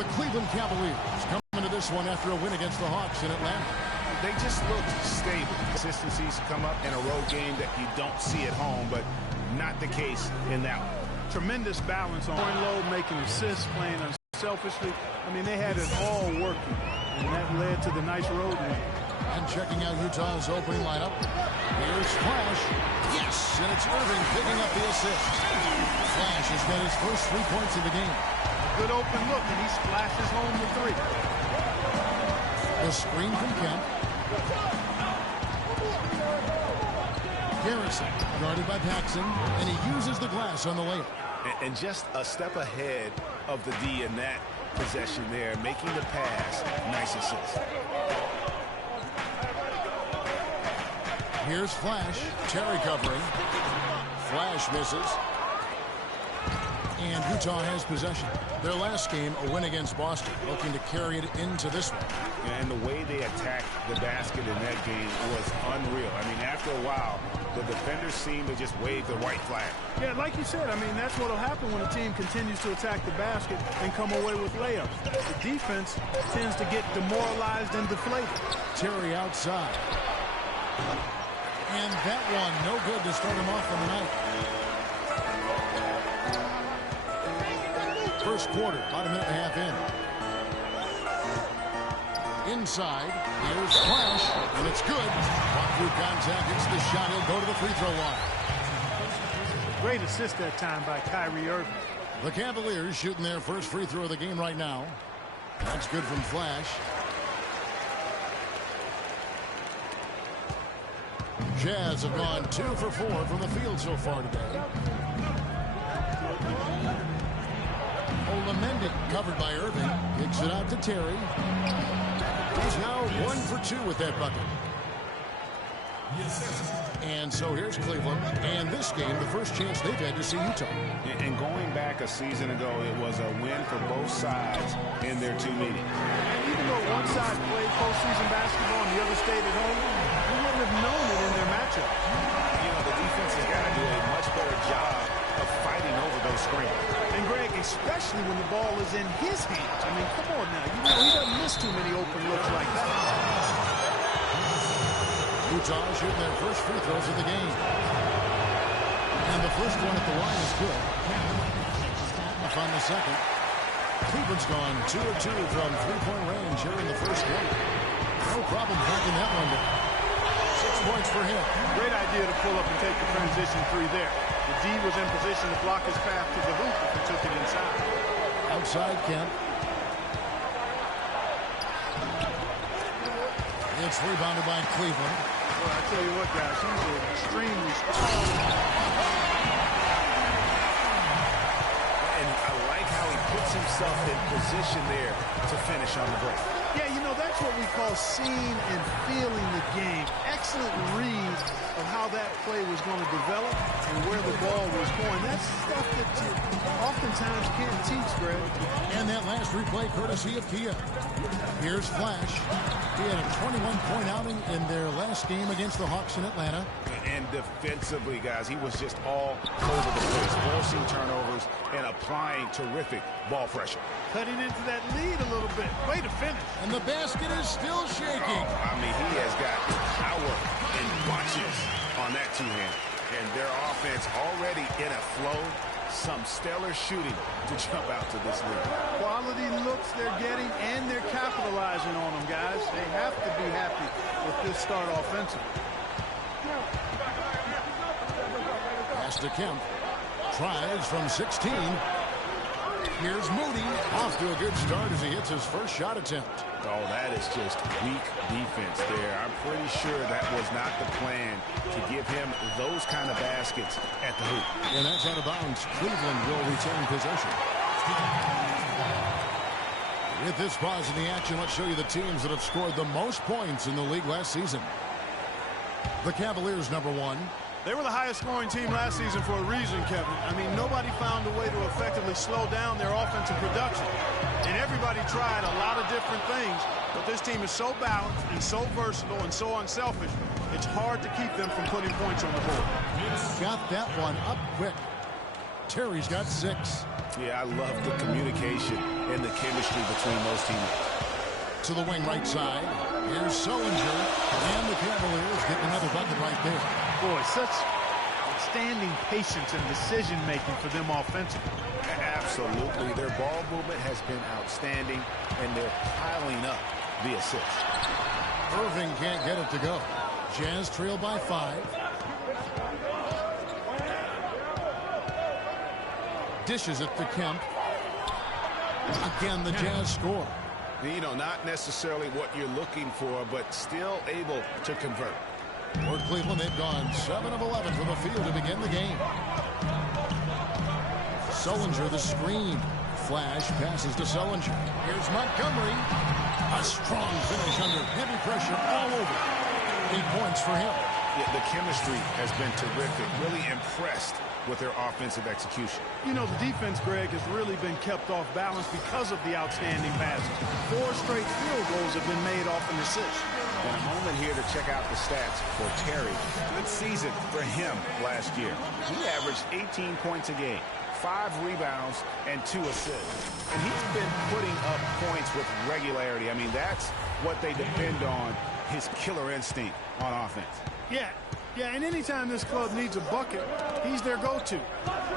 The Cleveland Cavaliers come into this one after a win against the Hawks in Atlanta. They just look stable. Consistencies come up in a road game that you don't see at home, but not the case in that one. Tremendous balance on point low, making assists, playing unselfishly. I mean, they had it all working, and that led to the nice road win. And checking out Utah's opening lineup. Here's Flash. Yes, and it's Irving picking up the assist. Flash has got his first 3 points of the game. Good open look, and he splashes home the three. The screen from Kemp. Garrison guarded by Paxson, and he uses the glass on the layup. And just a step ahead of the D in that possession there, making the pass. Nice assist. Here's Flash. Terry covering. Flash misses. And Utah has possession. Their last game, a win against Boston, looking to carry it into this one. And the way they attacked the basket in that game was unreal. I mean, after a while, the defenders seemed to just wave the white flag. Yeah, like you said, I mean, that's what will happen when a team continues to attack the basket and come away with layups. The defense tends to get demoralized and deflated. Terry outside. And that one, no good to start him off on the night. First quarter, about a minute and a half in. Inside, here's Flash, and it's good. Walk through contact, it's the shot. He'll go to the free throw line. Great assist that time by Kyrie Irving. The Cavaliers shooting their first free throw of the game right now. That's good from Flash. Jazz have gone 2 for 4 from the field so far today. Olamendi covered by Irving. Kicks it out to Terry. He's now 1 for 2 with that bucket. And so here's Cleveland. And this game, the first chance they've had to see Utah. And going back a season ago, it was a win for both sides in their two meetings. And even though one side played postseason basketball and the other stayed at home, we wouldn't have known it in their matchup. You know, the defense has got to do a much better job of fighting over those screens. And Greg, especially when the ball is in his hands. I mean, come on now. You know, he doesn't miss too many open looks like that. Utah shooting their first free throws of the game. And the first one at the line is good. Off on the second. Cleveland's gone 2 of 2 from three-point range here in the first quarter. No problem backing that one down. 6 points for him. Great idea to pull up and take the transition three there. The D was in position to block his path to the hoop if he took it inside. Outside Kemp. It's rebounded by Cleveland. Well, I tell you what, guys, he's extremely strong. And I like how he puts himself in position there to finish on the break. Yeah, you know, that's what we call seeing and feeling the game. Excellent read of how that play was going to develop and where the ball was going. That's stuff that you oftentimes can't teach, Greg. And that last replay courtesy of Kia. Here's Flash. He had a 21-point outing in their last game against the Hawks in Atlanta. And defensively, guys, he was just all over the place, forcing turnovers and applying terrific ball pressure. Cutting into that lead a little bit. Way to finish. And the basket is still shaking. I mean, he has got power and bunches on that two-hand. And their offense already in a flow. Some stellar shooting to jump out to this lead. Quality looks they're getting, and they're capitalizing on them, guys. They have to be happy with this start offensively. Pass to Kemp. Tries from 16. Here's Moody. Off to a good start as he hits his first shot attempt. Oh, that is just weak defense there. I'm pretty sure that was not the plan to give him those kind of baskets at the hoop. And that's out of bounds. Cleveland will retain possession. With this pause in the action, let's show you the teams that have scored the most points in the league last season. The Cavaliers, number 1. They were the highest scoring team last season for a reason, Kevin. I mean, nobody found a way to effectively slow down their offensive production. And everybody tried a lot of different things, but this team is so balanced and so versatile and so unselfish, it's hard to keep them from putting points on the board. Got that one up quick. Terry's got 6. Yeah, I love the communication in the chemistry between those teammates. To the wing right side. Here's Sullinger. And the Cavaliers getting another bucket right there. Boy, such outstanding patience and decision-making for them offensively. Absolutely. Their ball movement has been outstanding, and they're piling up the assists. Irving can't get it to go. Jazz trail by 5. Dishes it to Kemp. Again, the Jazz score. You know, not necessarily what you're looking for, but still able to convert. For Cleveland, they've gone 7 of 11 from the field to begin the game. Sullinger, the screen. Flash passes to Sullinger. Here's Montgomery. A strong finish under heavy pressure all over. 8 points for him. Yeah, the chemistry has been terrific. Really impressed with their offensive execution. You know, the defense, Greg, has really been kept off balance because of the outstanding passes. 4 straight field goals have been made off an assist. And a moment here to check out the stats for Terry. Good season for him last year. He averaged 18 points a game, 5 rebounds, and 2 assists. And he's been putting up points with regularity. I mean, that's what they depend on, his killer instinct on offense. Yeah, and anytime this club needs a bucket, he's their go-to.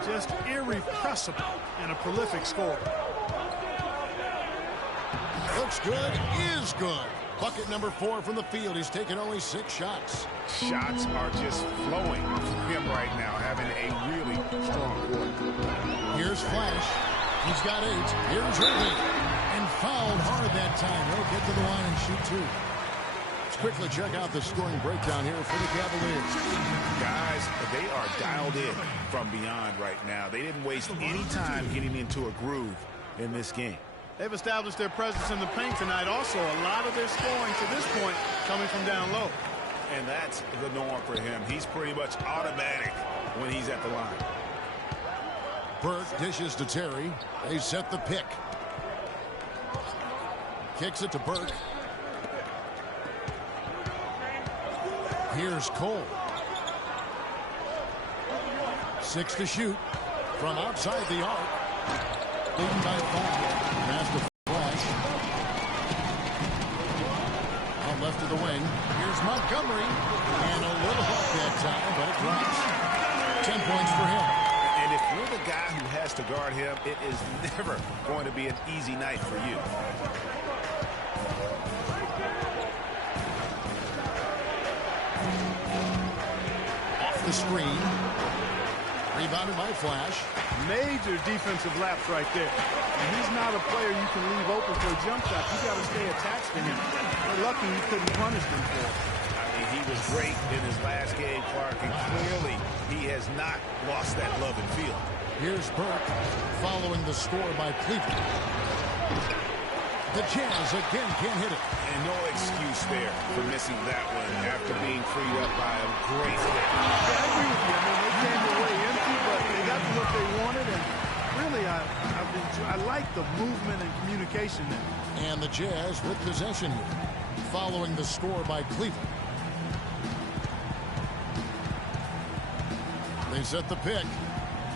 Just irrepressible and a prolific scorer. Looks good, is good. Bucket number 4 from the field. He's taken only 6 shots. Shots are just flowing from him right now, having a really strong quarter. Here's Flash. He's got 8. Here's Irving. And fouled hard that time. He'll get to the line and shoot 2. Let's quickly check out the scoring breakdown here for the Cavaliers. Guys, they are dialed in from beyond right now. They didn't waste any time getting into a groove in this game. They've established their presence in the paint tonight. Also, a lot of their scoring to this point coming from down low. And that's the norm for him. He's pretty much automatic when he's at the line. Burke dishes to Terry. They set the pick. Kicks it to Burke. Here's Cole. 6 to shoot from outside the arc. Leading by 5. Pass to Flash. Out left to the wing. Here's Montgomery. And a little hook that time, but it drops. 10 points for him. And if you're the guy who has to guard him, it is never going to be an easy night for you. Off the screen. Rebounded by Flash. Major defensive lapse right there. And he's not a player you can leave open for a jump shot. You got to stay attached to him. We're lucky he couldn't punish them for it. I mean, he was great in his last game, Clark, and clearly he has not lost that love and feel. Here's Burke following the score by Cleveland. The Jazz again can't hit it. And no excuse there for missing that one after being freed up by a great hit. Yeah, I agree with you. I mean, they came away empty, but they got the look they wanted, and really, I like the movement and communication there. And the Jazz with possession here, following the score by Cleveland. They set the pick.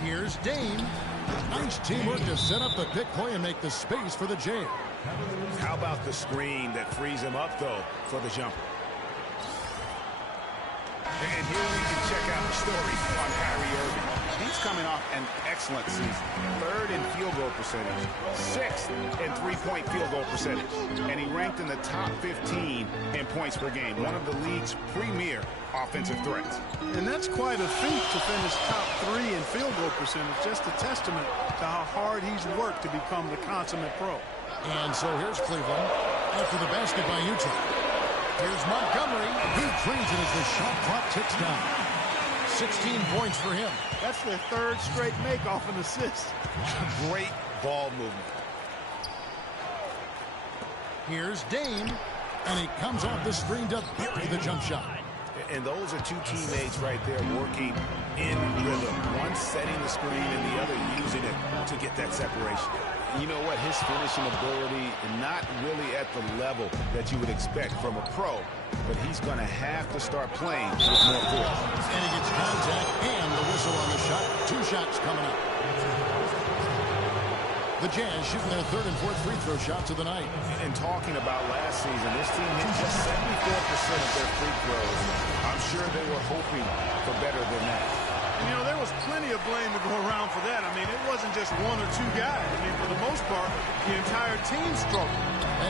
Here's Dame. Nice teamwork to set up the pick play and make the space for the Jazz. How about the screen that frees him up, though, for the jumper? And here we can check out the story on Kyrie Irving. He's coming off an excellent season. 3rd in field goal percentage, 6th in 3-point field goal percentage. And he ranked in the top 15 in points per game, one of the league's premier offensive threats. And that's quite a feat to finish top 3 in field goal percentage. Just a testament to how hard he's worked to become the consummate pro. And so here's Cleveland after the basket by Utah. Here's Montgomery. He trains it as the shot clock ticks down. 16 points for him. That's their 3rd straight make off an assist. Great ball movement. Here's Dame. And he comes off the screen to bury the jump shot. And those are 2 teammates right there working in rhythm. One setting the screen and the other using it to get that separation. You know what? His finishing ability, not really at the level that you would expect from a pro, but he's going to have to start playing with more force. And he gets contact and the whistle on the shot. 2 shots coming up. The Jazz shooting their third and fourth free throw shots of the night. And talking about last season, this team hit just 74% of their free throws. I'm sure they were hoping for better than that. And, you know, there was plenty of blame to go around for that. I mean, it wasn't just one or two guys. I mean, for the most part, the entire team struggled.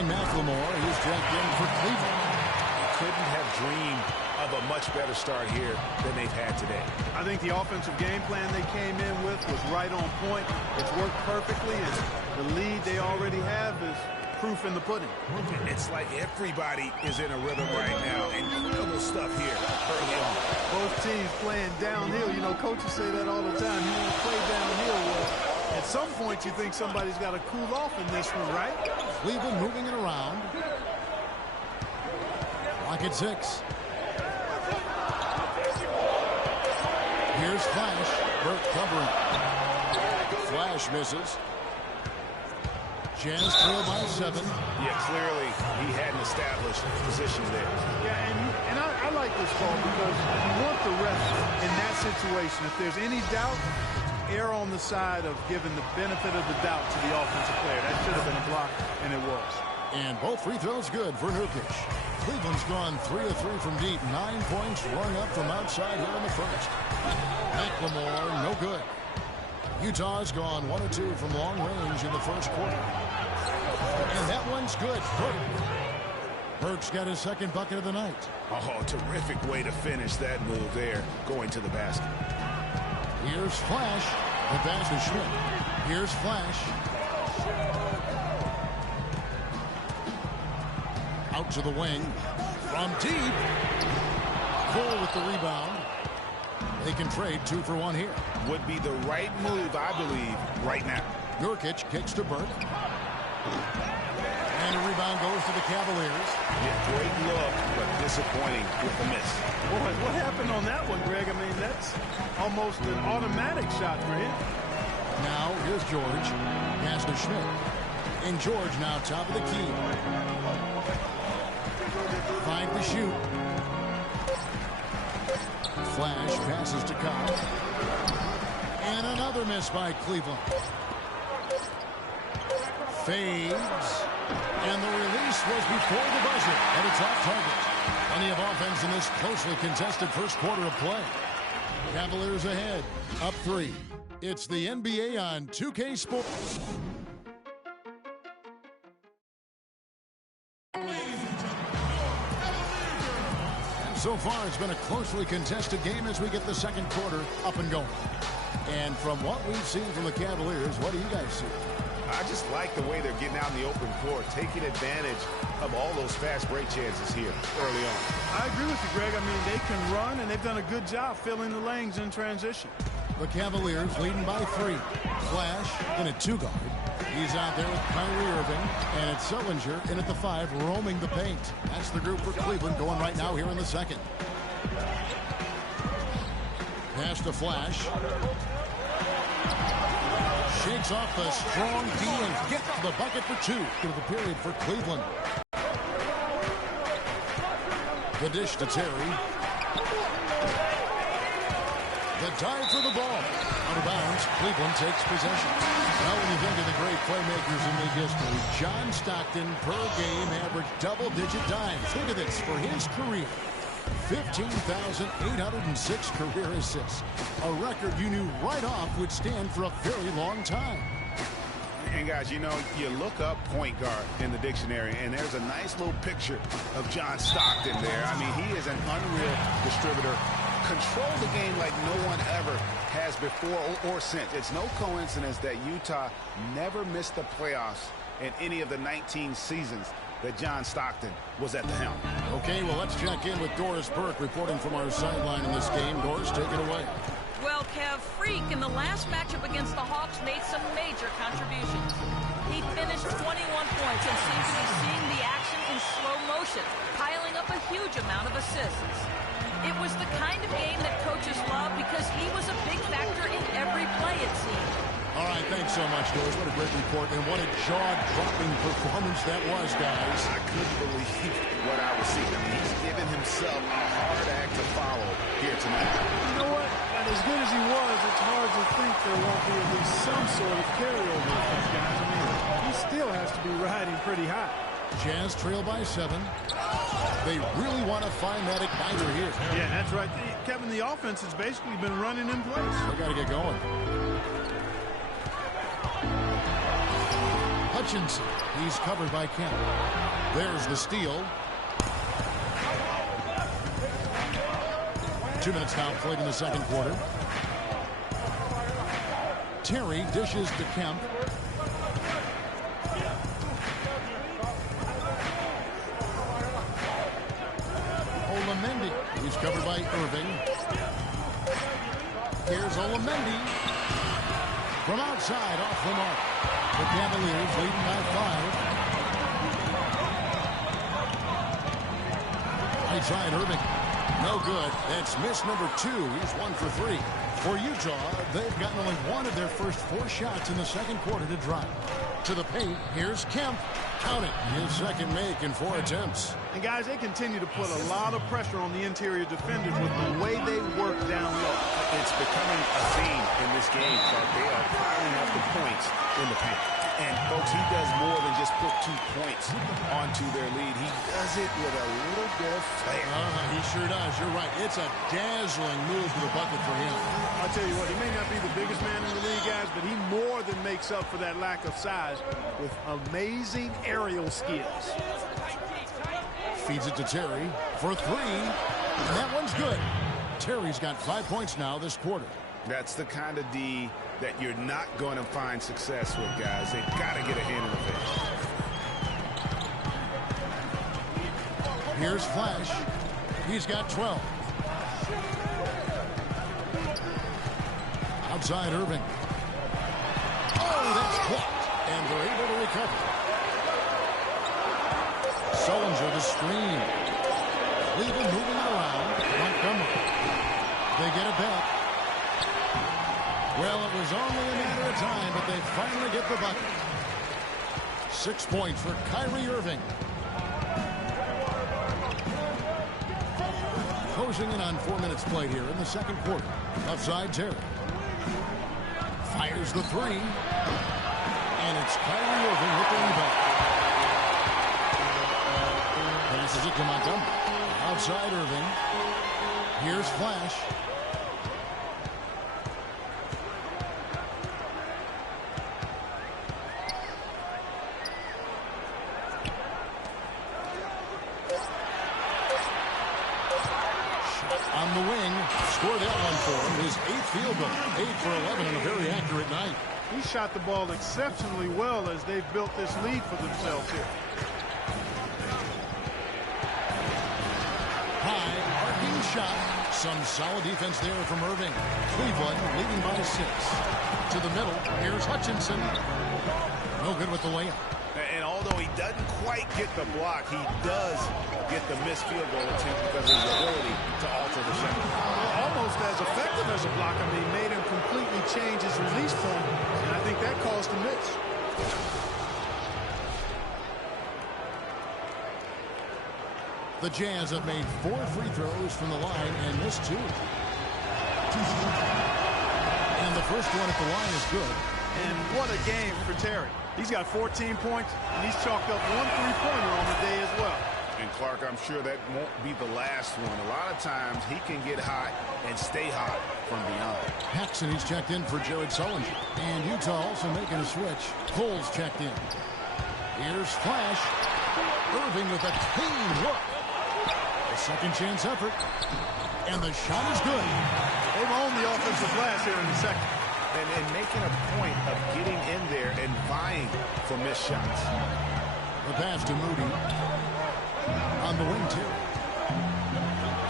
And McLemore, he's checked in for Cleveland. Couldn't have dreamed of a much better start here than they've had today. I think the offensive game plan they came in with was right on point. It's worked perfectly, and the lead they already have is proof in the pudding. It's like everybody is in a rhythm right now. Incredible stuff here early on. Both teams playing downhill. You know, coaches say that all the time. You want to play downhill. Well, at some point you think somebody's got to cool off in this one, right? Cleveland moving it around. Clock at 6. Here's Flash. Burke covering. Flash misses. Jazz trail by 7. Yeah, clearly he hadn't established position there. Yeah, and I like this call because you want the ref in that situation. If there's any doubt, err on the side of giving the benefit of the doubt to the offensive player. That should have been a block, and it was. And both free throws good for Nurkic. Cleveland's gone 3 of 3 from deep. 9 points rung up from outside here in the first. McLemore, no good. Utah's gone 1 of 2 from long range in the first quarter. And that one's good. Burke's got his second bucket of the night. Oh, terrific way to finish that move there, going to the basket. Here's Flash. The pass to Schmidt. Here's Flash. Out to the wing. From deep. Cole with the rebound. They can trade 2 for 1 here. Would be the right move, I believe, right now. Nurkic kicks to Burke. And a rebound goes to the Cavaliers. Yeah, great look, but disappointing with the miss. Boy, what happened on that one, Greg? I mean, that's almost an automatic shot for him. Now, here's George. Pass to Schmidt. And George now top of the key. 5 to shoot. Flash passes to Cobb. And another miss by Cleveland. Fades. And the release was before the buzzer. And it's off target. Plenty of offense in this closely contested first quarter of play. Cavaliers ahead. Up 3. It's the NBA on 2K Sports. So far, it's been a closely contested game as we get the second quarter up and going. And from what we've seen from the Cavaliers, what do you guys see? I just like the way they're getting out in the open floor, taking advantage of all those fast break chances here early on. I agree with you, Greg. I mean, they can run, and they've done a good job filling the lanes in transition. The Cavaliers leading by 3. Flash in a 2-guard. He's out there with Kyrie Irving, and it's Sullinger in at the 5, roaming the paint. That's the group for Cleveland going right now here in the second. Pass to Flash. Shakes off the strong D and gets the bucket for 2 through the period for Cleveland. The dish to Terry. The dive for the ball. Out of bounds, Cleveland takes possession. Now when you think of the great playmakers in league history, John Stockton per game averaged double-digit dives. Look at this for his career. 15,806 career assists. A record you knew right off would stand for a very long time. And guys, you know, you look up point guard in the dictionary, and there's a nice little picture of John Stockton there. I mean, he is an unreal distributor. Control the game like no one ever has before or since. It's no coincidence that Utah never missed the playoffs in any of the 19 seasons that John Stockton was at the helm. Okay, well, let's check in with Doris Burke reporting from our sideline in this game. Doris, take it away. Well, Kev, Freak in the last matchup against the Hawks made some major contributions. He finished 21 points and seems to be seeing the action in slow motion, piling up a huge amount of assists. It was the kind of game that coaches love because he was a big factor in every play, it seemed. All right, thanks so much, Doris. What a great report, and what a jaw-dropping performance that was, guys. I couldn't believe what I was seeing. I mean, he's given himself a hard act to follow here tonight. You know what? as good as he was, it's hard to think there won't be at least some sort of carryover effect, guys. I mean, he still has to be riding pretty high. Jazz trail by 7. They really want to find that igniter here. Yeah, that's right. Kevin, the offense has basically been running in place. They got to get going. Hutchinson. He's covered by Kemp. There's the steal. 2 minutes now played in the second quarter. Terry dishes to Kemp. Olamendi. He's covered by Irving. Here's Olamendi. From outside, off the mark. The Cavaliers leading by 5. Right side, Irving. No good. That's miss number 2. He's 1 for 3. For Utah, they've gotten only one of their first 4 shots in the second quarter to drive. To the paint, here's Kemp. Count it. His second make in 4 attempts. And guys, they continue to put a lot of pressure on the interior defenders with the way they work down low. It's becoming a theme in this game, Clark. They are piling up the points in the paint. And, folks, he does more than just put 2 points onto their lead. He does it with a little bit of flair. He sure does. You're right. It's a dazzling move to the bucket for him. I'll tell you what, he may not be the biggest man in the league, guys, but he more than makes up for that lack of size with amazing aerial skills. Feeds it to Terry for 3. And that one's good. Terry's got 5 points now this quarter. That's the kind of D that you're not going to find success with, guys. They've got to get a hand in the face. Here's Flash. He's got 12. Outside Irving. Oh, that's blocked. And they're able to recover. Sullinger the screen. Cleveland moving it around. Montgomery. They get it back. Well, it was only a matter of time, but they finally get the bucket. 6 points for Kyrie Irving. Closing in on 4 minutes played here in the second quarter. Outside Terry. Fires the 3. And it's Kyrie Irving with the rebound. Passes it to Montgomery. Outside Irving. Here's Flash. On the wing, scored that one for him. His 8th field goal, 8 for 11 on a very accurate night. He shot the ball exceptionally well as they've built this lead for themselves here. High, arcing shot. Some solid defense there from Irving. Cleveland leading by 6. To the middle, here's Hutchinson. No good with the layup. And although he doesn't quite get the block, he does get the missed field goal attempt because of his ability to alter the shot. Almost as effective as a block. I mean, made him completely change his release point, and I think that caused a miss. The Jazz have made 4 free throws from the line and missed 2. And the first one at the line is good. And what a game for Terry. He's got 14 points, and he's chalked up 1 3-pointer on the day as well. And Clark, I'm sure that won't be the last one. A lot of times he can get hot and stay hot from beyond. Paxson, he's checked in for Jared Sullinger. And Utah also making a switch. Cole's checked in. Here's Flash. Irving with a clean look. A second chance effort. And the shot is good. They've owned the offensive glass here in the second. And making a point of getting in there and vying for missed shots. The pass to Moody. On the wing, too.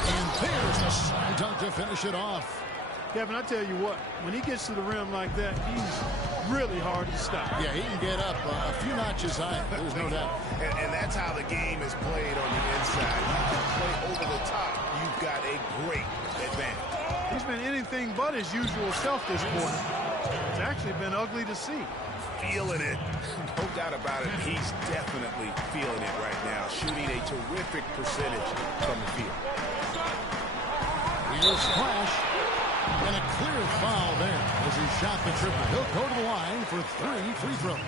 And there's the slam dunk to finish it off. Kevin, I tell you what, when he gets to the rim like that, he's really hard to stop. Yeah, he can get up a few notches high. There's no doubt. And that's how the game is played on the inside. You can play over the top. You've got a great advantage. He's been anything but his usual self this quarter. It's actually been ugly to see. Feeling it. No doubt about it. He's definitely feeling it right now. Shooting a terrific percentage from the field. Here's Flash. And a clear foul there as he shot the triple. He'll go to the line for 3 free throws.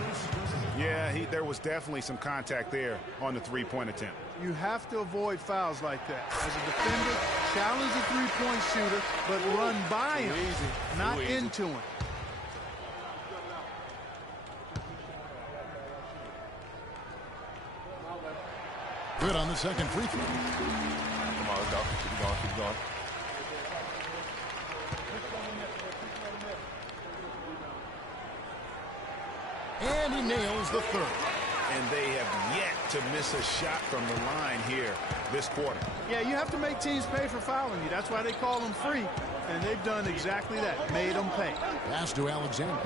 Yeah, there was definitely some contact there on the three-point attempt. You have to avoid fouls like that. As a defender, challenge the three-point shooter, but run by him, not into him. Good on the second free throw. Come on, let's go. Keep going, keep going. And he nails the third. And they have yet to miss a shot from the line here this quarter. Yeah, you have to make teams pay for fouling you. That's why they call them free. And they've done exactly that, made them pay. Pass to Alexander.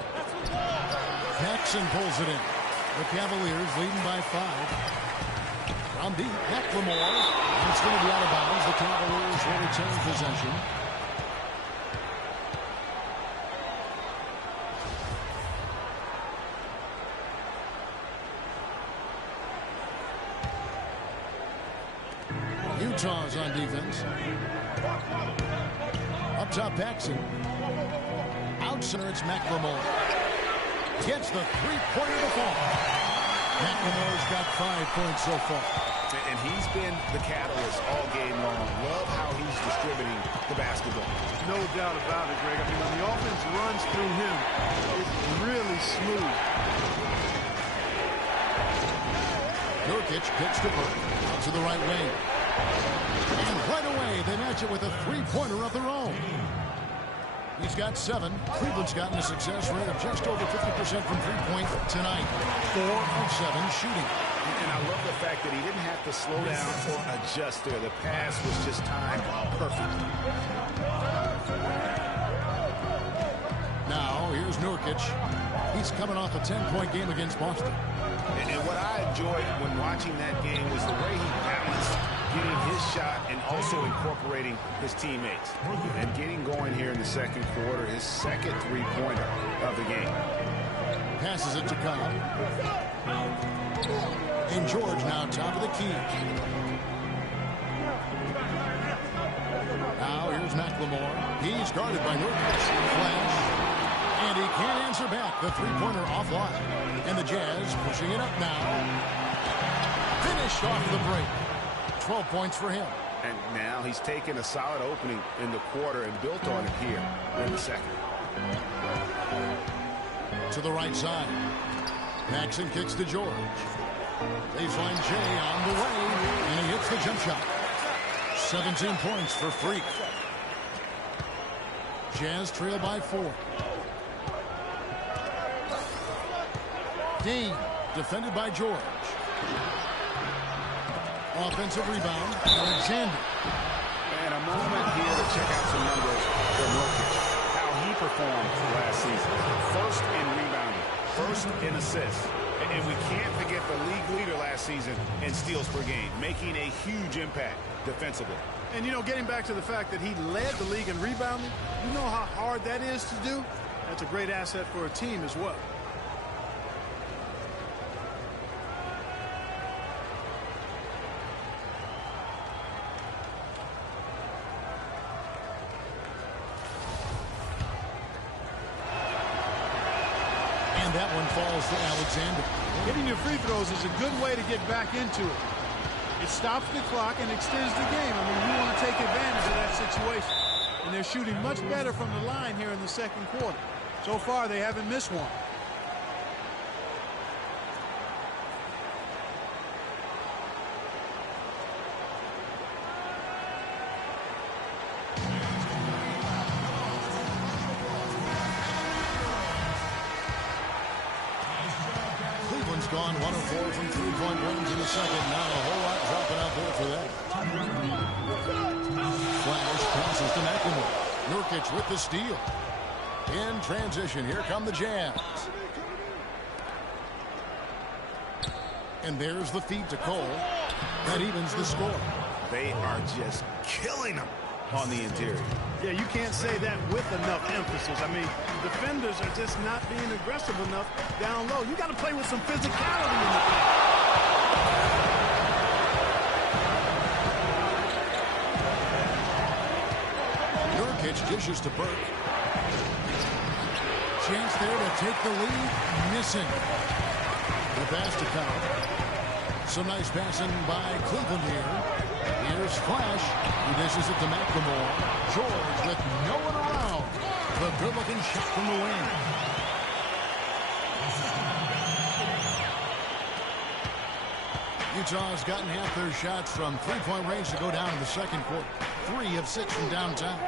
Jackson pulls it in. The Cavaliers leading by 5. From deep, McLemore. It's going to be out of bounds. The Cavaliers will retain possession. Utah's on defense. Up top, Paxson. Out center, it's McLemore. Gets the three-pointer to fall. McLemore's got 5 points so far. And he's been the catalyst all game long. Love how he's distributing the basketball. No doubt about it, Greg. I mean, when the offense runs through him, it's really smooth. Nurkic kicks to Burke. Out to the right wing. And right away, they match it with a three-pointer of their own. He's got 7. Cleveland's gotten a success rate of just over 50% from three-point tonight. 4 of 7 shooting. And I love the fact that he didn't have to slow down or adjust there. The pass was just timed perfectly. Now, here's Nurkic. He's coming off a 10-point game against Boston. And what I enjoyed when watching that game was the way he balanced getting his shot and also incorporating his teammates. And getting going here in the second quarter, his second three-pointer of the game. Passes it to Kyle. And George now top of the key. Now here's McLemore. He's guarded by Nurkic. Flash. And he can't answer back. The three-pointer offline. And the Jazz pushing it up now. Finished off the break. 12 points for him. And now he's taken a solid opening in the quarter and built on it here in the second. To the right side. Paxson kicks to George. Baseline Jay on the way. And he hits the jump shot. 17 points for Freak. Jazz trail by 4. Dane defended by George. Offensive rebound, Alexander. And a moment here to check out some numbers for Nurkic. How he performed last season. First in rebounding, first in assists. And we can't forget the league leader last season in steals per game, making a huge impact defensively. And, you know, getting back to the fact that he led the league in rebounding, you know how hard that is to do? That's a great asset for a team as well. That one falls to Alexander. Hitting your free throws is a good way to get back into it. It stops the clock and extends the game. I mean, you want to take advantage of that situation. And they're shooting much better from the line here in the second quarter. So far, they haven't missed one. Gone 1 of 4 from three-point range in the second. Not a whole lot dropping out there for that. Flash passes to McLemore. Nurkic with the steal. In transition, here come the Jazz. And there's the feed to Cole. That evens the score. They are just killing them on the interior. Yeah, you can't say that with enough emphasis. I mean, defenders are just not being aggressive enough down low. You got to play with some physicality in the paint. Nurkic dishes to Burke. Chance there to take the lead. Missing. The pass to Powell. Some nice passing by Cleveland here. Here's Flash. He dishes it to McLemore. George with no one around. The good-looking shot from the wing. Utah's gotten half their shots from three-point range to go down in the second quarter. 3 of 6 from downtown.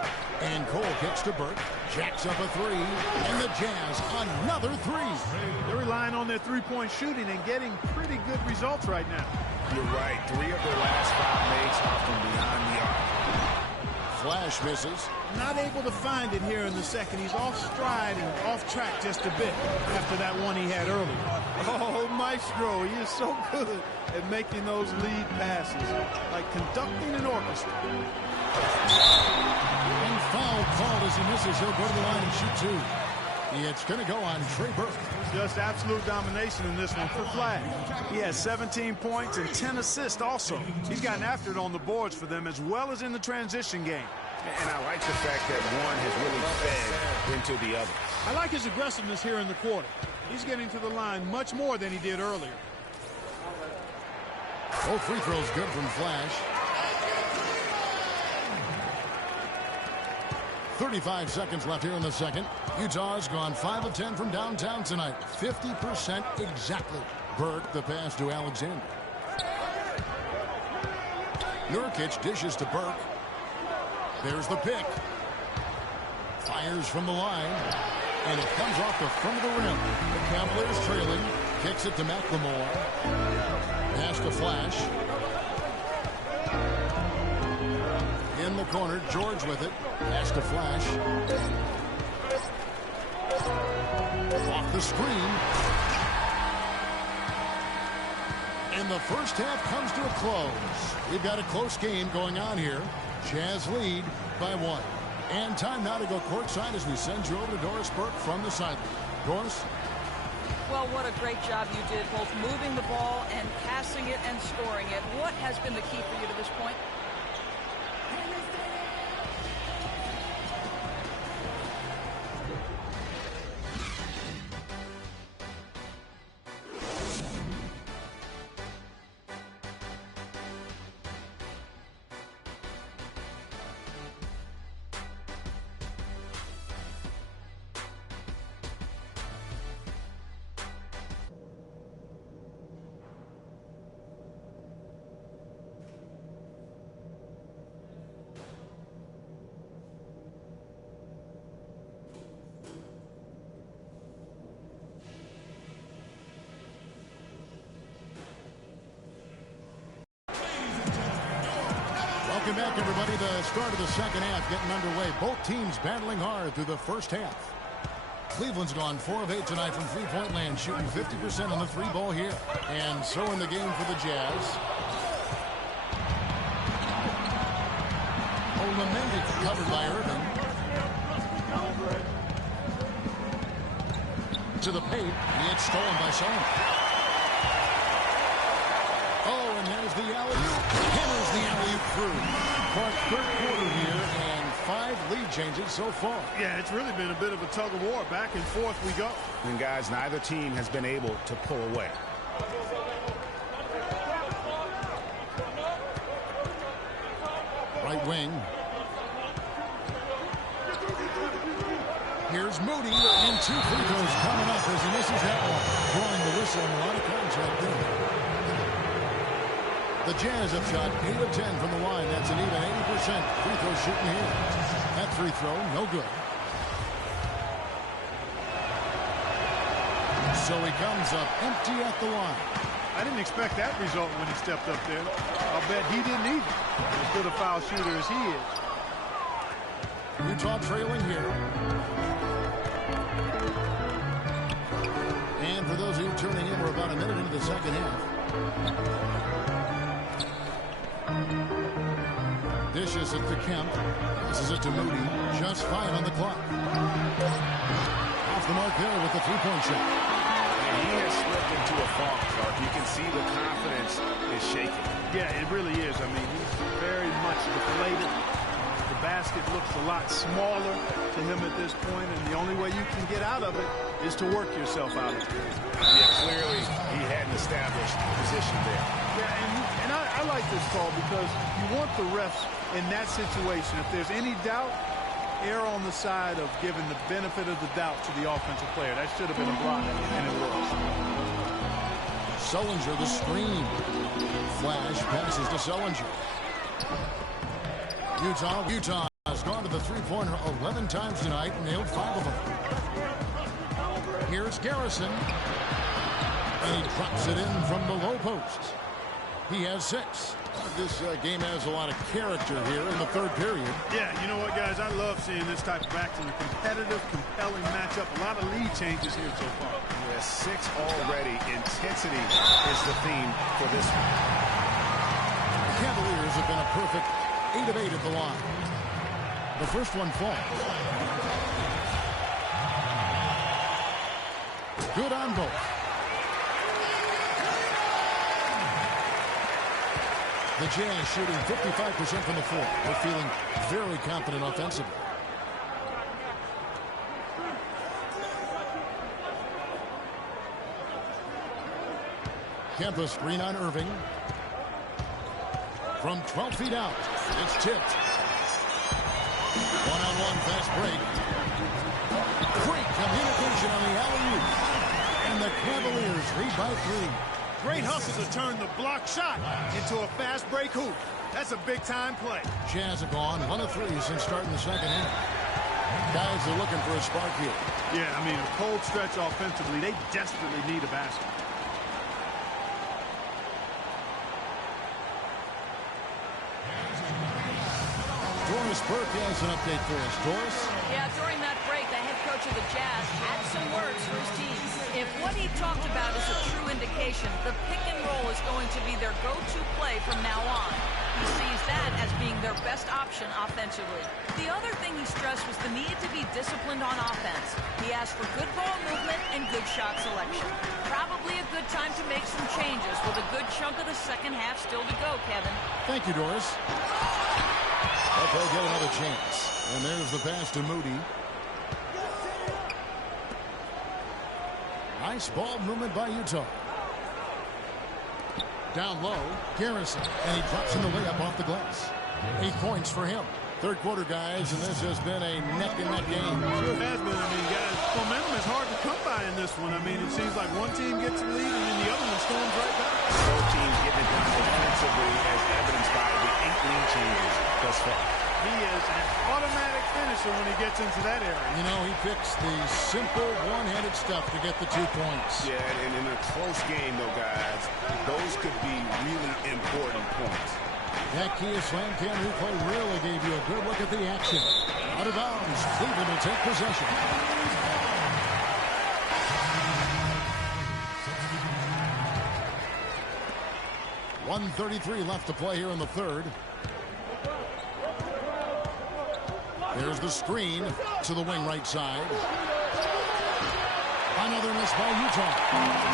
And Cole kicks to Burke. Jacks up a 3. And the Jazz another 3. They're relying on their three-point shooting and getting pretty good results right now. You're right. 3 of their last 5 makes are from beyond the arc. Flash misses. Not able to find it here in the second. He's off stride and off track just a bit after that one he had earlier. Oh, Maestro, he is so good at making those lead passes, like conducting an orchestra. And foul called as he misses. He'll go to the line and shoot 2. It's going to go on Trey Burke. Just absolute domination in this one for Flag. He has 17 points and 10 assists also. He's gotten after it on the boards for them as well as in the transition game. And I like the fact that one has really fed into the other. I like his aggressiveness here in the quarter. He's getting to the line much more than he did earlier. Both free throws good from Flash. 35 seconds left here in the second. Utah's gone 5 of 10 from downtown tonight. 50% exactly. Burke, the pass to Alexander. Nurkic dishes to Burke. There's the pick. Fires from the line. And it comes off the front of the rim. The Cavaliers trailing. Kicks it to McLemore. Pass to Flash. In the corner, George with it. Pass to Flash. Off the screen. And the first half comes to a close. We've got a close game going on here. Jazz lead by 1. And time now to go courtside as we send you over to Doris Burke from the sideline. Doris? Well, what a great job you did, both moving the ball and passing it and scoring it. What has been the key for you to this point? Welcome back, everybody. The start of the second half getting underway. Both teams battling hard through the first half. Cleveland's gone 4 of 8 tonight from three-point land, shooting 50% on the 3-ball here. And so in the game for the Jazz. Olamendi covered by Irving. To the paint. It's stolen by Sullivan. Oh, and there's the alley-oop. Hammers the alley-oop through. Third quarter here, and 5 lead changes so far. Yeah, it's really been a bit of a tug of war. Back and forth we go. And guys, neither team has been able to pull away. Right wing. Here's Moody, and 2 free throws coming up as he misses that one. Drawing the whistle and a lot of contact there. The Jazz have shot 8 of 10 from the line. That's an even 80% free throw shooting here. That free throw, no good. So he comes up empty at the line. I didn't expect that result when he stepped up there. I'll bet he didn't either. As good a foul shooter as he is. Utah trailing here. And for those of you tuning in, we're about a minute into the second half. Dishes it to Kemp. Passes it to Moody. Just 5 on the clock. Off the mark there with the three-point shot. And he has slipped into a funk, Clark. You can see the confidence is shaking. Yeah, it really is. I mean, he's very much deflated. The basket looks a lot smaller to him at this point, and the only way you can get out of it is to work yourself out of it. Yeah, clearly he hadn't established position there. Yeah, and I like this call because you want the refs in that situation. If there's any doubt, err on the side of giving the benefit of the doubt to the offensive player. That should have been a block, and it was. Sullinger, the screen. Flash passes to Sullinger. Utah has gone to the three-pointer 11 times tonight and nailed 5 of them. Here's Garrison. And he drops it in from the low post. He has 6. This game has a lot of character here in the third period. Yeah, you know what, guys? I love seeing this type of action. A competitive, compelling matchup. A lot of lead changes here so far. Yeah, 6 already. Intensity is the theme for this one. The Cavaliers have been a perfect 8 of 8 at the line. The first one falls. Good on both. The Jazz shooting 55% from the floor. They're feeling very confident offensively. Kempa screen on Irving. From 12 feet out. It's tipped. One-on-one fast break. Great communication on the alley-oop. And the Cavaliers lead by 3. Great hustle to turn the block shot into a fast break hoop. That's a big-time play. Jazz have gone 1 of 3 since starting the second inning. Guys are looking for a spark here. Yeah, I mean, a cold stretch offensively. They desperately need a basket. Doris Burke has an update for us. Doris? Yeah, during that break, the head coach of the Jazz had some words for his team. If what he talked about is a true indication, the pick and roll is going to be their go-to play from now on. He sees that as being their best option offensively. The other thing he stressed was the need to be disciplined on offense. He asked for good ball movement and good shot selection. Probably a good time to make some changes with a good chunk of the second half still to go, Kevin. Thank you, Doris. But they'll get another chance. And there's the pass to Moody. Nice ball movement by Utah. Down low, Garrison. And he drops in the layup off the glass. 8 points for him. Third quarter, guys, and this has been a neck-and-neck game. Sure has been. I mean, guys, momentum is hard to come by in this one. I mean, it seems like one team gets a lead and then the other one storms right back. Both teams getting it done defensively as evidenced by the 8 lead changes thus far. He is an automatic finisher when he gets into that area. You know, he picks the simple one-handed stuff to get the 2 points. Yeah, and in a close game, though, guys, those could be really important points. That Kia Slam Cam replay really gave you a good look at the action. Out of bounds, Cleveland will take possession. .133 left to play here in the third. There's the screen to the wing right side. Another miss by Utah.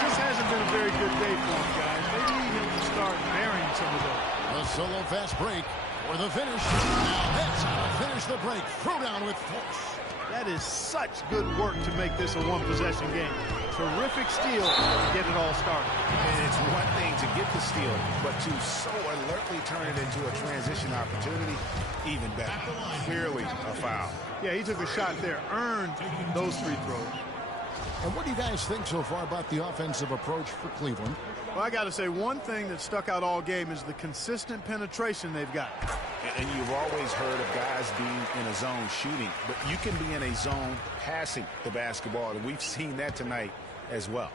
This hasn't been a very good day for him, guys. They need him to start burying some of those. A solo fast break for the finish. Now that's how to finish the break. Throw down with force. That is such good work to make this a one-possession game. Terrific steal to get it all started. And it's one thing to get the steal, but to so alertly turn it into a transition opportunity, even better. Clearly a foul. Yeah, he took a shot there, earned those free throws. And what do you guys think so far about the offensive approach for Cleveland? Well, I got to say, one thing that stuck out all game is the consistent penetration they've got. And you've always heard of guys being in a zone shooting, but you can be in a zone passing the basketball, and we've seen that tonight as well.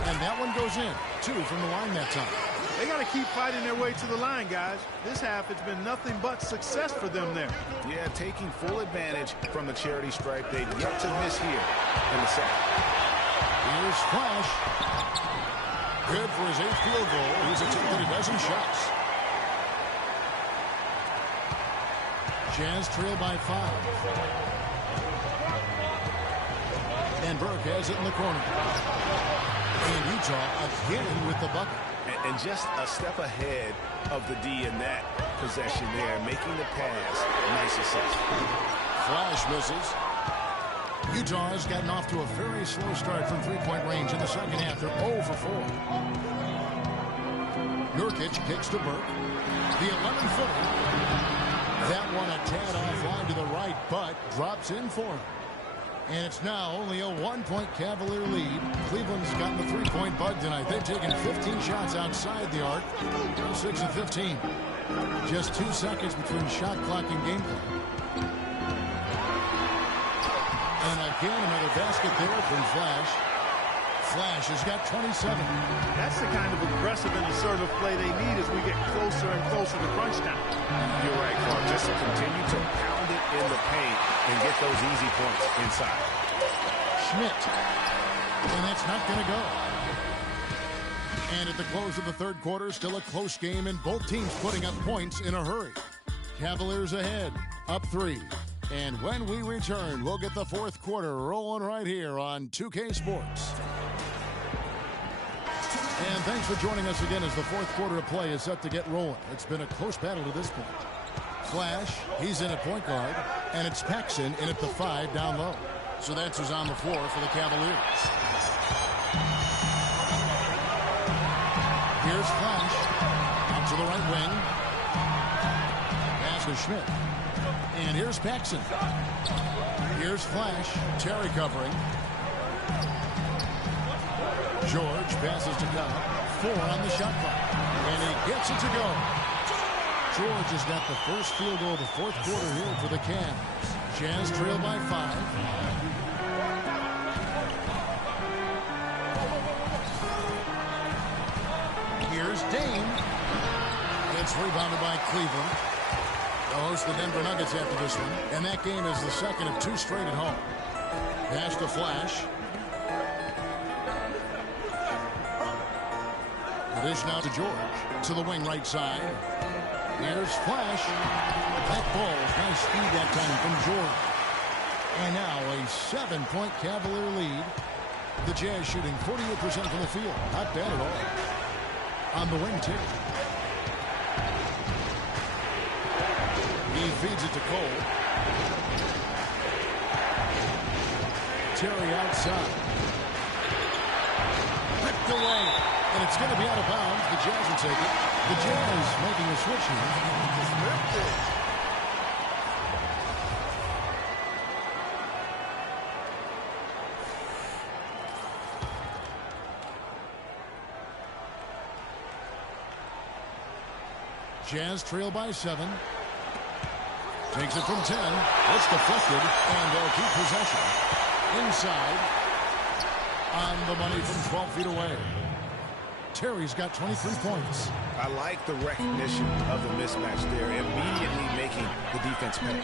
And that one goes in. 2 from the line that time. They got to keep fighting their way to the line, guys. This half, it's been nothing but success for them there. Yeah, taking full advantage from the charity stripe. They've yet to miss here in the second. Here's Flash. Good for his 8th field goal. He's attempted a dozen shots. Jazz trail by 5. And Burke has it in the corner. And Utah again with the bucket. And just a step ahead of the D in that possession there, making the pass nice assist. Flash misses. Utah has gotten off to a very slow start from three-point range in the second half. They're 0 for 4. Nurkic kicks to Burke. The 11-footer. That one a tad offline to the right, but drops in for him. And it's now only a 1-point Cavalier lead. Cleveland's gotten the three-point bug tonight. They've taken 15 shots outside the arc. 6 of 15. Just 2 seconds between shot clock and game clock. And again, another basket there from Flash. Flash has got 27. That's the kind of aggressive and assertive play they need as we get closer and closer to crunch time. You're right, Clark. Just continue to pound it in the paint and get those easy points inside. Schmidt. And that's not going to go. And at the close of the third quarter, still a close game, and both teams putting up points in a hurry. Cavaliers ahead, up 3. And when we return, we'll get the fourth quarter rolling right here on 2K Sports. And thanks for joining us again as the fourth quarter of play is set to get rolling. It's been a close battle to this point. Flash, he's in at point guard, and it's Paxson in at the 5 down low. So that's who's on the floor for the Cavaliers. Here's Flash, out to the right wing. Pass to Schmidt. And here's Paxson. Here's Flash, Terry covering. George passes to Cobb. 4 on the shot clock. And he gets it to go. George has got the first field goal of the fourth quarter here for the Cavs. Jazz trail by 5. Here's Dame. It's rebounded by Cleveland. They'll host the Denver Nuggets after this one. And that game is the second of 2 straight at home. Pass to Flash. Dish now to George. To the wing right side. Here's Flash. That ball, nice speed that time from George. And now a 7-point Cavalier lead. The Jazz shooting 48% from the field. Not bad at all. On the wing, too. He feeds it to Cole. Terry outside. Ripped away. And it's going to be out of bounds. The Jazz will take it. The Jazz making a switch here. Jazz trail by 7. Takes it from 10. It's deflected. And they'll keep possession. Inside. On the money from 12 feet away. Terry's got 23 points. I like the recognition of the mismatch there, immediately making the defense pay.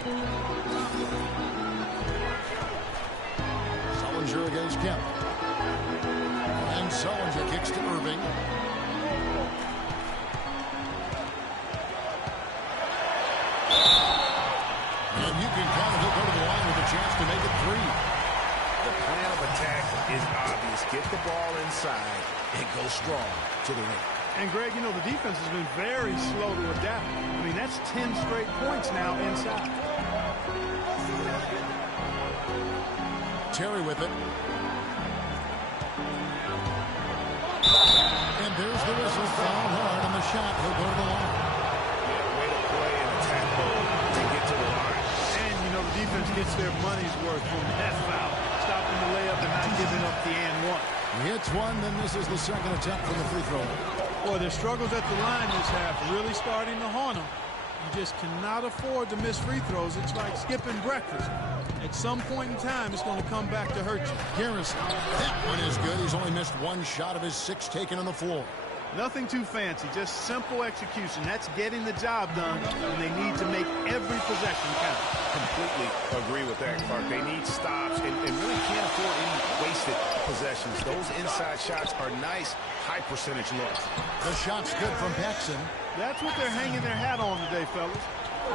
Sullinger against Kemp. And Sullinger kicks to Irving. And you can count it. He'll go to the line with a chance to make it 3. The plan of attack is obvious. Get the ball inside and go strong to the ring. And, Greg, you know, the defense has been very slow to adapt. I mean, that's 10 straight points now inside. Terry with it. And there's the whistle. Foul hard on the shot. He'll go to the line. Yeah, way to play in attack mode to get to the line. And, you know, the defense gets their money's worth from that foul. Stopping the layup and not giving up the and one. He hits one, then this is the second attempt from the free throw. Boy, their struggles at the line this half really starting to haunt them. You just cannot afford to miss free throws. It's like skipping breakfast. At some point in time, it's going to come back to hurt you. Garrison, that one is good. He's only missed 1 shot of his 6 taken on the floor. Nothing too fancy, just simple execution. That's getting the job done, and they need to make every possession count. Completely agree with that, Clark. They need stops and really can't afford any wasted possessions. Those inside shots are nice, high-percentage looks. The shot's good from Paxson. That's what they're hanging their hat on today, fellas.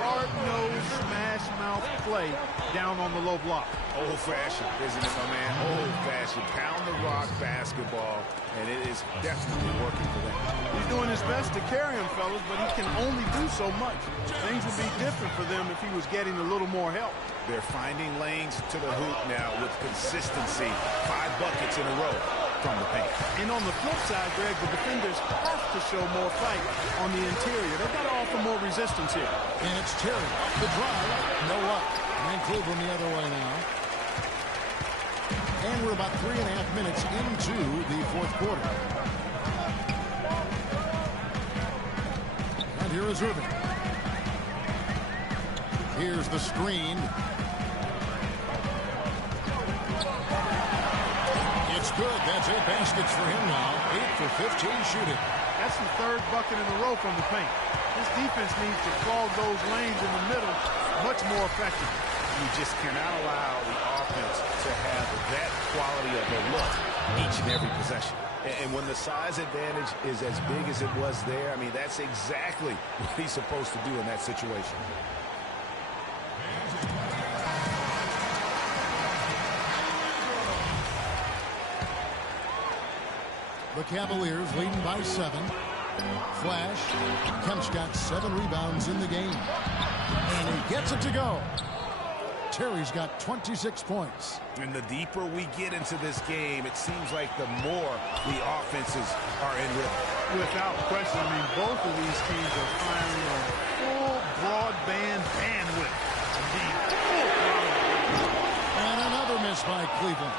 hard-nosed smash mouth play down on the low block. Old-fashioned, isn't it, my man? Old-fashioned. Pound the rock basketball, and it is definitely working for them. He's doing his best to carry him, fellas, but he can only do so much. Things would be different for them if he was getting a little more help. They're finding lanes to the hoop now with consistency. 5 buckets in a row from the paint. And on the flip side, Greg, the defenders have to show more fight on the interior. They've got to offer more resistance here. And it's Terry. The drive. No up. And Cleveland the other way now. And we're about 3.5 minutes into the fourth quarter. And here is Irving. Here's the screen. It's good. That's 8 baskets for him now. 8 for 15 shooting. That's the 3rd bucket in a row from the paint. This defense needs to clog those lanes in the middle much more effectively. You just cannot allow the offense to have that quality of a look each and every possession. And when the size advantage is as big as it was there, I mean, that's exactly what he's supposed to do in that situation. The Cavaliers leading by 7. Flash. Kemp's got 7 rebounds in the game. And he gets it to go. Terry's got 26 points. And the deeper we get into this game, it seems like the more the offenses are in rhythm. Without question, I mean, both of these teams are firing on full broadband bandwidth. And another miss by Cleveland.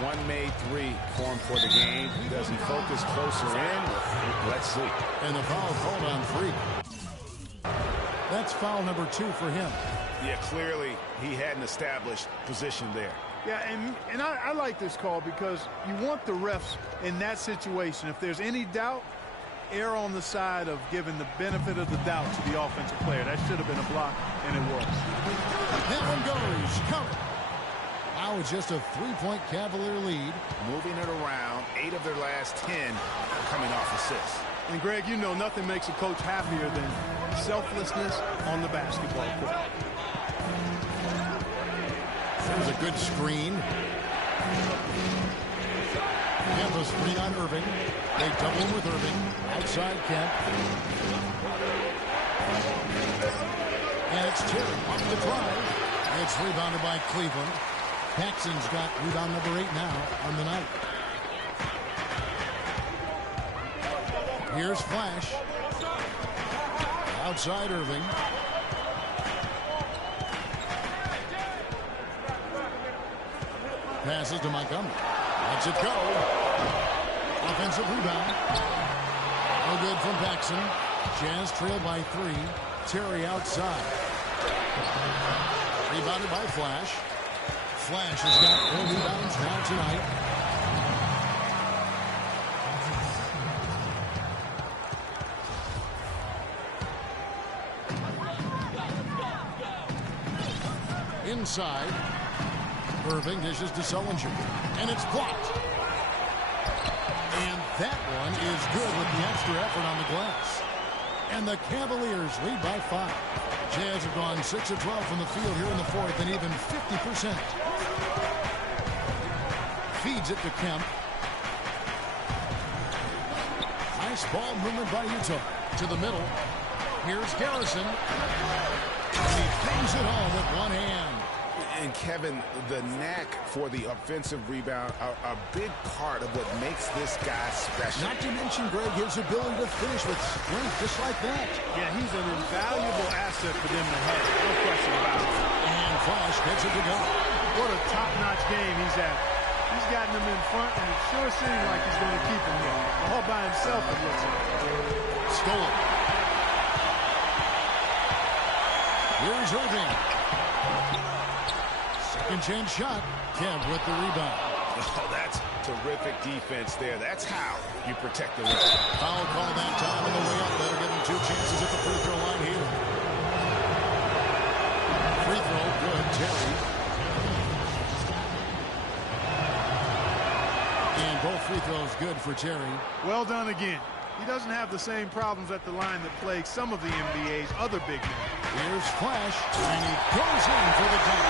1 made 3 formed for the game. Does he focus closer in? Let's see. And the foul called on Freak. That's foul number 2 for him. Yeah, clearly he had an established position there. Yeah, and I like this call because you want the refs in that situation. If there's any doubt, err on the side of giving the benefit of the doubt to the offensive player. That should have been a block, and it was. That one goes. Count it. Now it's just a 3-point Cavalier lead. Moving it around. 8 of their last 10 coming off assists. And, Greg, you know nothing makes a coach happier than selflessness on the basketball court. There's a good screen. Kemp a screen on Irving. They double him with Irving. Outside Kemp. And it's Terry off the drive. It's rebounded by Cleveland. Paxson's got rebound number 8 now on the night. Here's Flash. Outside Irving. Passes to Montgomery. Lets it go. Offensive rebound. No good from Paxson. Jazz trailed by 3. Terry outside. Rebounded by Flash. Flash has got 4 rebounds now tonight. Inside. Irving dishes to Sullinger. And it's blocked. And that one is good with the extra effort on the glass. And the Cavaliers lead by 5. Jazz have gone 6 of 12 from the field here in the 4th and even 50%. Feeds it to Kemp. Nice ball movement by Utah. To the middle. Here's Garrison. And he bangs it home with one hand. And Kevin, the knack for the offensive rebound are a big part of what makes this guy special. Not to mention, Greg, his ability to finish with strength just like that. Yeah, he's an invaluable asset for them to have. No question about it. And Flash gets it to go. What a top-notch game he's had. He's gotten them in front, and it sure seems like he's going to keep them here. All by himself, it looks like. Stolen. Here's Irving. Second chance shot. Kemp with the rebound. Oh, that's terrific defense there. That's how you protect the rim. Foul call that time on the way up. That'll give him 2 chances at the free throw line here. Free throw, good. Terry. And both free throws good for Terry. Well done again. He doesn't have the same problems at the line that plague some of the NBA's other big men. Here's Flash, and he goes in for the dunk.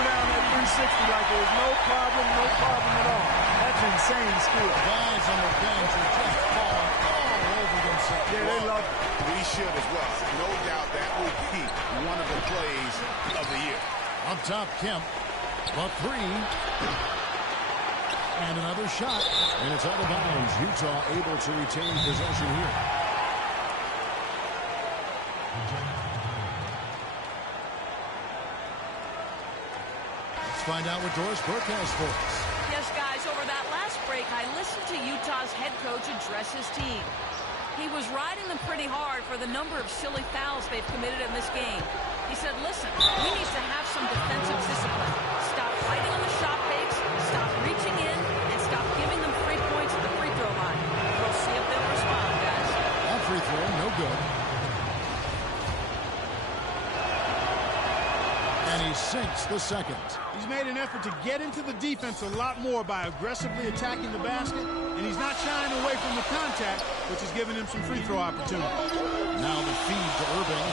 Down that 360 like there's no problem at all. That's insane skill. Guys on the bench are just falling all over themselves. Yeah, they love it. We should as well. No doubt that will be one of the plays of the year. Up top, Kemp. A three. And another shot. And it's out of bounds. Utah able to retain possession here. Let's find out what Doris Burke has for us. Yes, guys, over that last break, I listened to Utah's head coach address his team. He was riding them pretty hard for the number of silly fouls they've committed in this game. He said, listen, we need to have some defensive discipline. Stop fighting on the shot fakes, stop reaching in, and stop giving them free points at the free throw line. We'll see if they'll respond, guys. That free throw, no good. And he sinks the second. He's made an effort to get into the defense a lot more by aggressively attacking the basket, and he's not shying away from the contact, which has given him some free throw opportunities. Now the feed to Irving.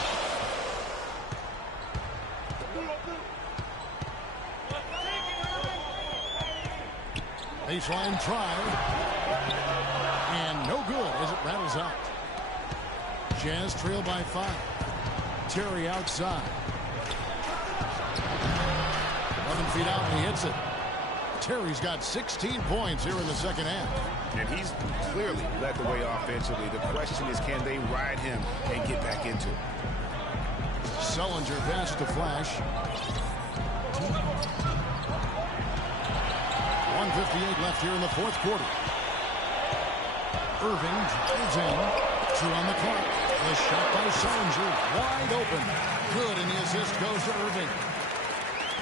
Baseline try. And no good as it rattles out. Jazz trail by 5. Terry outside. 11 feet out and he hits it. Terry's got 16 points here in the second half. And he's clearly led the way offensively. The question is, can they ride him and get back into it? Sullinger pass to Flash. 1:58 left here in the fourth quarter. Irving drives in. 2 on the clock. The shot by Sullinger. Wide open. Good, and the assist goes to Irving.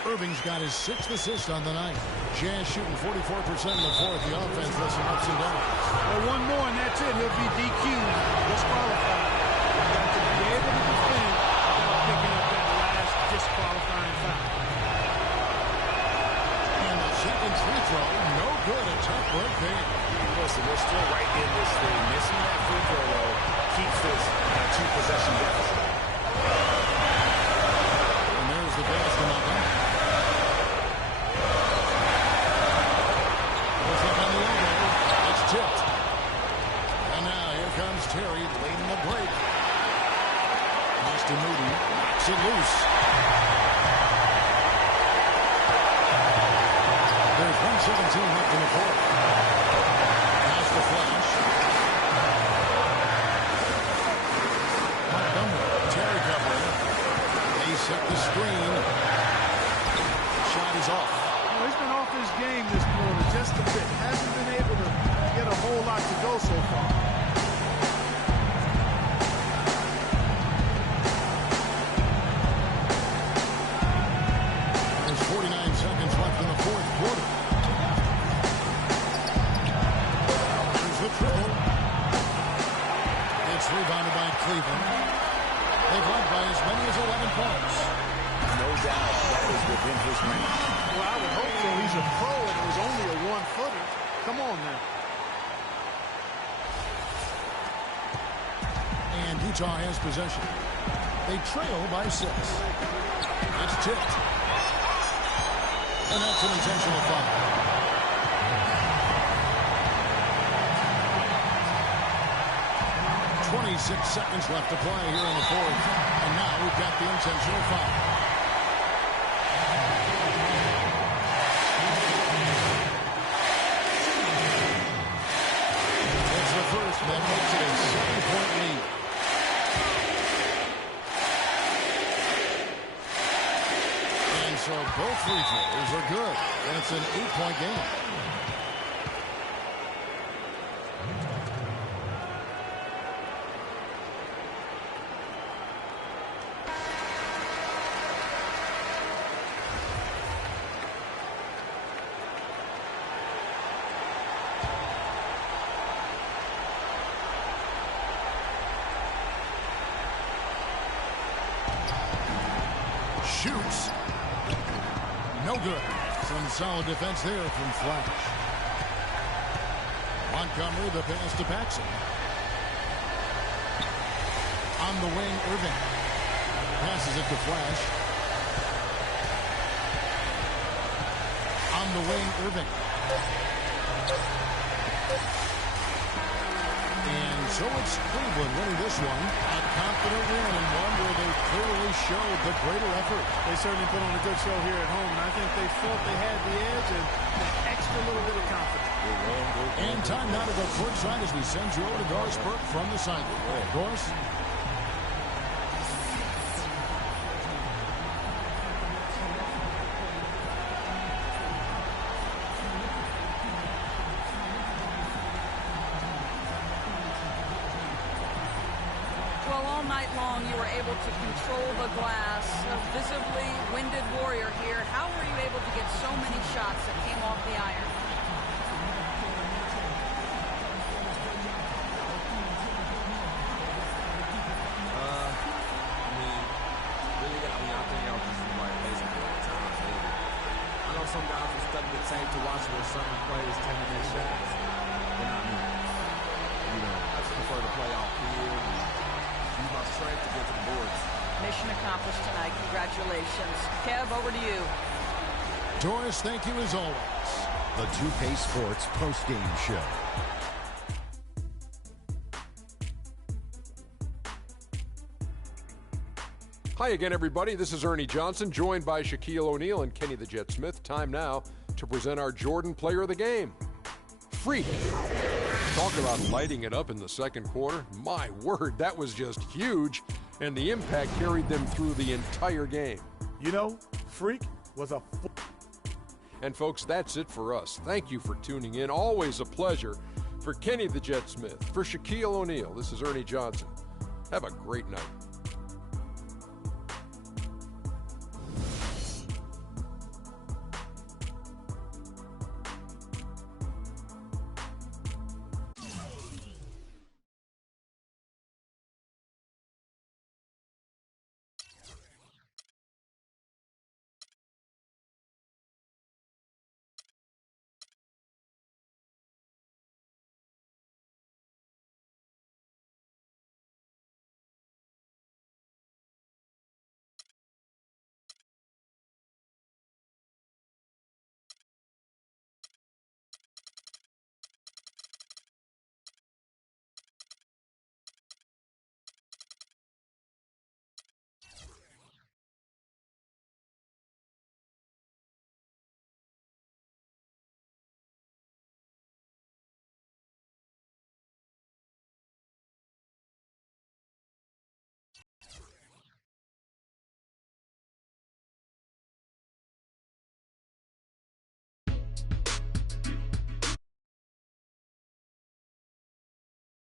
Irving's got his 6th assist on the night. Jazz shooting 44% in the fourth. The offense with some ups and downs. Well, one more and that's it. He'll be DQ'd, disqualified. He's got to be able to defend without picking up that last disqualifying foul. And the second free throw, no good. A tough break there. Listen, we're still right in this thing. Missing that free throw, though, keeps this a 2-possession deficit. And there's the basket on that. Tipped. And now here comes Terry late in the break. Austin Moody knocks it loose. There's 1:17 left in the fourth. Pass the Flash. Montgomery. Terry covering. They set the screen. Shot is off. Well, he's been off his game this quarter just a bit. Hasn't been able to get a whole lot to go so far. There's 49 seconds left in the fourth quarter. There's the triple. It's rebounded by Cleveland. They've led by as many as 11 points. No doubt that is within his range. Well, I would hope so. He's a pro and it was only a one-footer. Come on now. And Utah has possession. They trail by 6. It's tipped. And that's an intentional foul. .26 seconds left to play here in the fourth. And now we've got the intentional foul. It's the first that makes it a 7-point lead. And so both free throws are good. And it's an 8-point game. Shoots. No good. Some solid defense there from Flash. Montgomery, the pass to Paxson. On the wing, Irving. Passes it to Flash. On the wing, Irving. And so it's Cleveland winning this one. A confident win and one where they clearly showed the greater effort. They certainly put on a good show here at home, and I think they felt they had the edge and an extra little bit of confidence. And time now to go courtside as we send you over to Doris Burke from the sideline. Doris? Well, all night long you were able to control the glass. A visibly winded Warrior here. How were you able to get so many shots that came off the iron? Some guys were stuck in the tape to watch where certain players can make shots. But not me. I just prefer to play off field and use my strength to get to the boards. Mission accomplished tonight. Congratulations. Kev, over to you. Doris, thank you as always. The 2K Sports postgame show. Hi again, everybody. This is Ernie Johnson, joined by Shaquille O'Neal and Kenny the Jet Smith. Time now to present our Jordan Player of the Game. Freak. Talk about lighting it up in the second quarter. My word, that was just huge, and the impact carried them through the entire game. Freak was a... And folks, that's it for us. Thank you for tuning in. Always a pleasure. For Kenny the Jet Smith, for Shaquille O'Neal, this is Ernie Johnson. Have a great night.